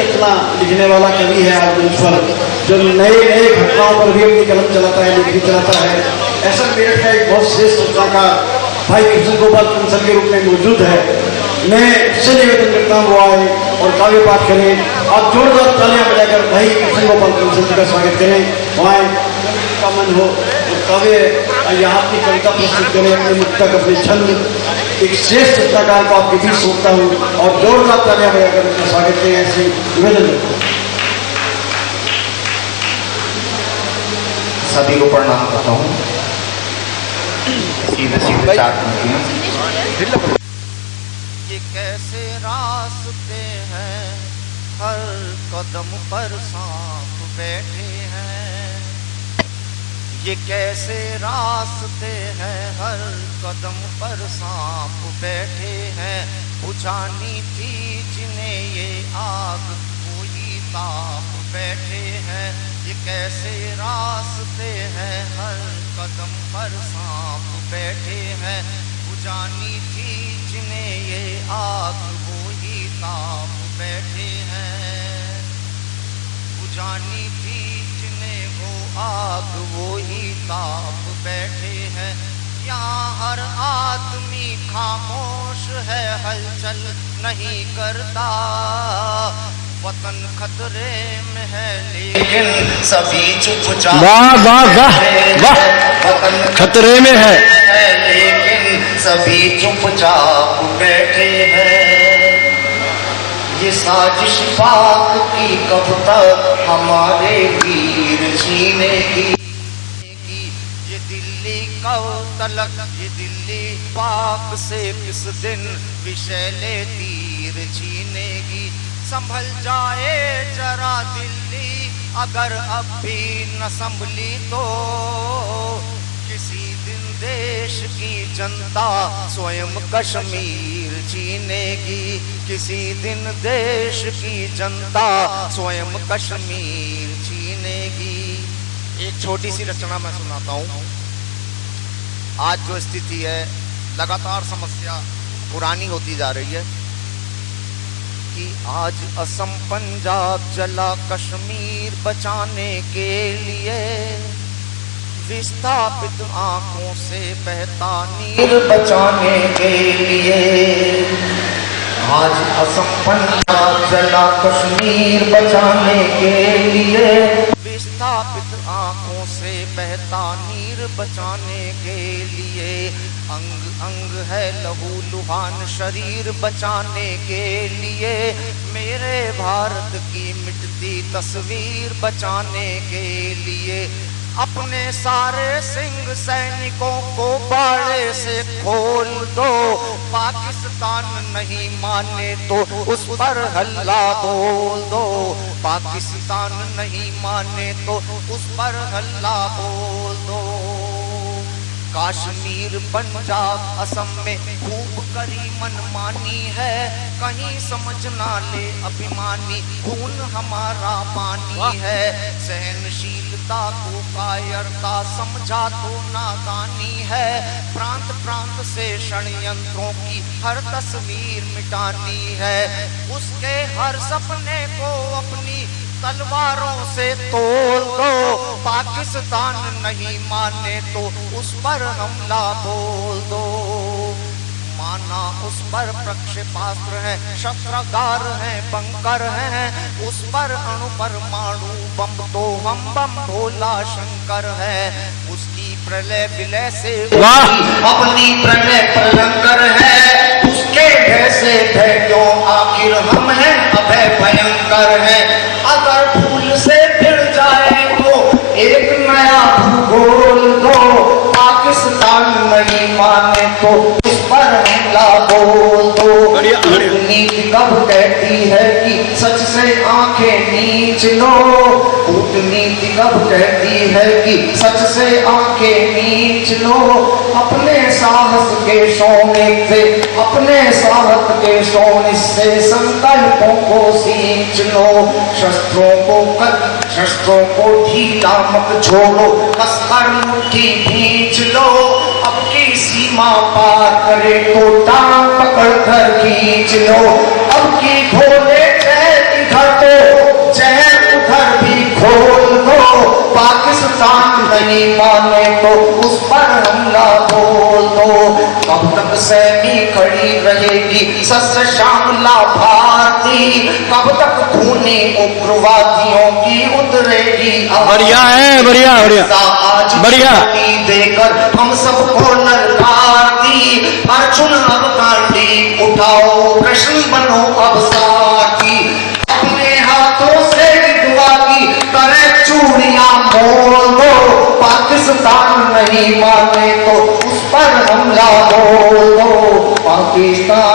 रचना लिखने वाला कवि है आजमश्वर, जो नए नए घटनाओं पर भी अपनी कलम चलाता है, लेखनी चलाता है। ऐसा मेरठ का एक बहुत श्रेष्ठ रचनाकार भाई कृष्ण गोपाल कंसल के रूप में मौजूद है। मैं उससे निवेदन करता हूँ वो आए और काव्य पाठ करें। आप जोरदार तालियां बजाकर भाई कृष्ण गोपाल कंसल जी का स्वागत करें। वहाँ का मन हो काव्य या आपकी कविता प्रस्तुत करें, अपने मुक्तक, अपने छंद। एक श्रेष्ठ रचनाकार को आपके बीच सौंपता हूँ और जोरदार तालियां बजाकर उनका स्वागत करें, ऐसे निवेदन। सभी को प्रणाम करता हूँ। सीधे सीधे चार ये कैसे रास्ते हैं, हर कदम पर सांप बैठे हैं। ये कैसे रास्ते हैं, हर कदम पर सांप बैठे हैं। बुझानी थी जिन्हें ये आग, कोई ताप बैठे हैं। ये कैसे रास्ते हैं, हर कदम पर सांप बैठे हैं। बुझानी थी जिन्हें ये आग, वो ही ताप बैठे हैं। बुझानी थी जिन्हें वो आग, वो ही ताप बैठे हैं। यहाँ हर आदमी खामोश है, हलचल नहीं करता। वतन खतरे में है लेकिन सभी चुपचाप। वाह वाह वाह वाह, वतन खतरे में है लेकिन सभी चुपचाप बैठे हैं। ये साजिश पाक की कब तक हमारे वीर छीनेगी। ये दिल्ली कब तलक, ये दिल्ली पाक से किस दिन विषैले तीर छीनेगी। संभल जाए जरा दिल्ली, अगर अब भी न संभली तो किसी दिन देश की जनता स्वयं कश्मीर छीनेगी। किसी दिन देश की जनता स्वयं कश्मीर छीनेगी। एक छोटी सी रचना मैं सुनाता हूँ। आज जो स्थिति है, लगातार समस्या पुरानी होती जा रही है कि आज असम पंजाब जला, कश्मीर बचाने के लिए विस्थापित आंखों से बहता नीर बचाने के लिए। आज असम पंजाब जला, कश्मीर बचाने के लिए विस्थापित आंखों से बहता नीर बचाने के लिए। अंग अंग है लहू लुहान शरीर बचाने के लिए। मेरे भारत की मिटती तस्वीर बचाने के लिए। अपने सारे सिंह सैनिकों को बाड़े से खोल दो। पाकिस्तान नहीं माने तो उस पर हल्ला बोल दो। पाकिस्तान नहीं माने तो उस पर हल्ला बोल दो। कश्मीर पंजाब असम में खूब करी मनमानी है। कहीं समझ ना ले अभिमानी, खून हमारा पानी है। सहनशीलता को कायरता समझा तो नादानी है। प्रांत प्रांत से षड्यंत्रों की हर तस्वीर मिटानी है। उसके हर सपने को अपनी तलवारों से तोड़ दो। पाकिस्तान नहीं माने तो उस पर हमला बोल दो। माना उस पर प्रक्षेपास्त्र है, शस्त्रागार है, बंकर है। उस पर अणु परमाणु बम तो हम बम भोला शंकर है। उसकी प्रलय विलय से अपनी प्रलय प्रलंकर है। उसके भय से भय क्यों, आखिर हम हैं अभय भयंकर है। अगर भूल से फिर जाए तो एक नया भूगोल दो। पाकिस्तान नहीं माने तो उस पर हमला बोल दो। कूटनीति कब कहती है कि सच से आंखें नीच लो। कूटनीति कब कहती है कि सच से आंखें नीच लो। अपने साहस के सोने से, अपने साहस के सोने से संकल्पों को सींच लो। शस्त्रों को ढीला मत छोड़ो, कसकर मुट्ठी भींच लो। अब की सीमा पार करे तो टांग पकड़ कर खींच लो। अब की भोले चैन घर तो उस पर हमला बोल दो। कब तक सैनी खड़ी रहेगी सस्य श्यामला भारती, कब तक खूनी उग्रवादियों की उतरेगी। बढ़िया है, बढ़िया बढ़िया आज बढ़िया। देकर हम सबको ललकारती, अर्जुन अब कांडी उठाओ, कृष्ण बनो अब साथी। अपने हाथों से विधवा की तरह चूड़ियां मोड़ दो, पाकिस्तान नहीं माने तो उस पर हमला बोल दो। पाकिस्तान